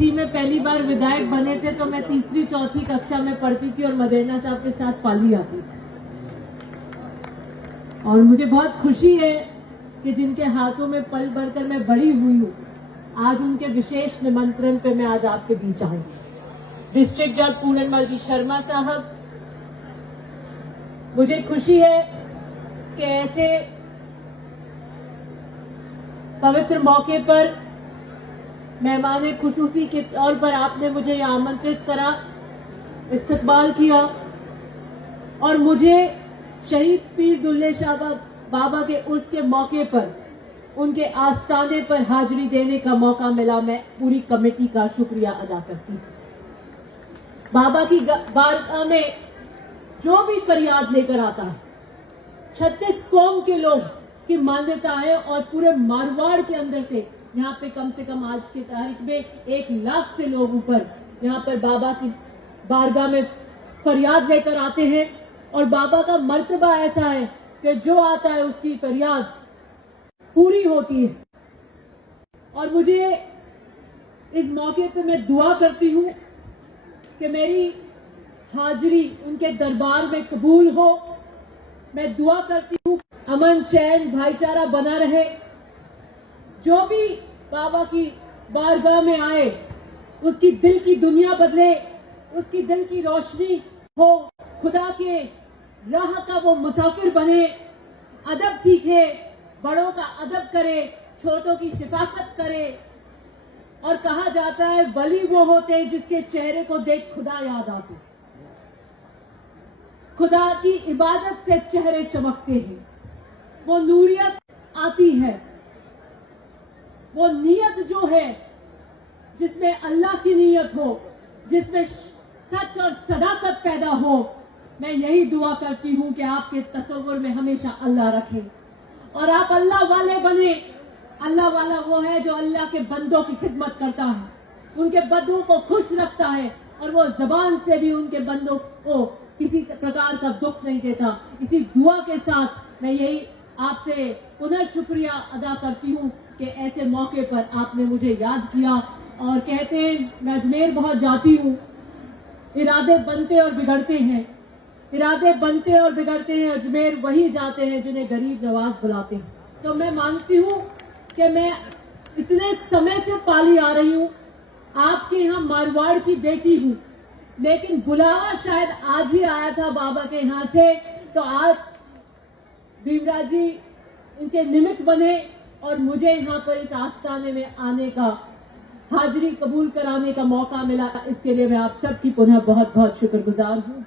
93 में पहली बार विधायक बने थे तो मैं तीसरी चौथी कक्षा में पढ़ती थी और मदेना साहब के साथ पाली आती थी। और मुझे बहुत खुशी है कि जिनके हाथों में पल भरकर मैं बड़ी हुई हूँ, आज उनके विशेष निमंत्रण पे मैं आज आपके बीच आऊँ। डिस्ट्रिक्ट जज पूरनमल जी शर्मा साहब, मुझे खुशी है कि ऐसे पवित्र मौके पर मेहमान खुसूसी के तौर पर आपने मुझे यहाँ आमंत्रित करा, इस्तकबाल किया और मुझे शहीद पीर दुल्ले शाह बाबा के उर्स के मौके पर उनके आस्थाने पर हाजिरी देने का मौका मिला। मैं पूरी कमेटी का शुक्रिया अदा करती हूँ। बाबा की बारगाह में जो भी फरियाद लेकर आता है, 36 कौम के लोग की मान्यता है और पूरे मारवाड़ के अंदर से यहाँ पे कम से कम आज की तारीख में 1 लाख से लोग ऊपर यहाँ पर बाबा की बारगाह में फरियाद लेकर आते हैं। और बाबा का मर्तबा ऐसा है कि जो आता है उसकी फरियाद पूरी होती है। और मुझे इस मौके पे मैं दुआ करती हूँ कि मेरी हाजिरी उनके दरबार में कबूल हो। मैं दुआ करती हूँ अमन चैन भाईचारा बना रहे। जो भी बाबा की बारगाह में आए उसकी दिल की दुनिया बदले, उसकी दिल की रोशनी हो, खुदा के राह का वो मुसाफिर बने, अदब सीखे, बड़ों का अदब करे, छोटों की शिफाकत करे। और कहा जाता है वली वो होते हैं जिसके चेहरे को देख खुदा याद आते। खुदा की इबादत से चेहरे चमकते हैं, वो नूरियत आती है, वो नीयत जो है जिसमें अल्लाह की नीयत हो, जिसमें सच और सदाकत पैदा हो। मैं यही दुआ करती हूं कि आपके तसव्वुर में हमेशा अल्लाह रखें और आप अल्लाह वाले बने। अल्लाह वाला वो है जो अल्लाह के बंदों की खिदमत करता है, उनके बंदों को खुश रखता है और वो जबान से भी उनके बंदों को किसी प्रकार का दुख नहीं देता। इसी दुआ के साथ मैं यही आपसे पुनः शुक्रिया अदा करती हूँ कि ऐसे मौके पर आपने मुझे याद किया। और कहते हैं मैं अजमेर बहुत जाती हूँ, इरादे बनते और बिगड़ते हैं, इरादे बनते और बिगड़ते हैं। अजमेर वही जाते हैं जिन्हें गरीब नवाज बुलाते हैं। तो मैं मानती हूँ कि मैं इतने समय से पाली आ रही हूँ, आपके यहाँ मारवाड़ की बेटी हूँ, लेकिन बुलावा शायद आज ही आया था बाबा के यहाँ से। तो आज भीमराज जी इनके निमित्त बने और मुझे यहाँ पर इस आस्थाने में आने का, हाजिरी कबूल कराने का मौका मिला। इसके लिए मैं आप सबकी पुनः बहुत बहुत शुक्रगुजार हूँ।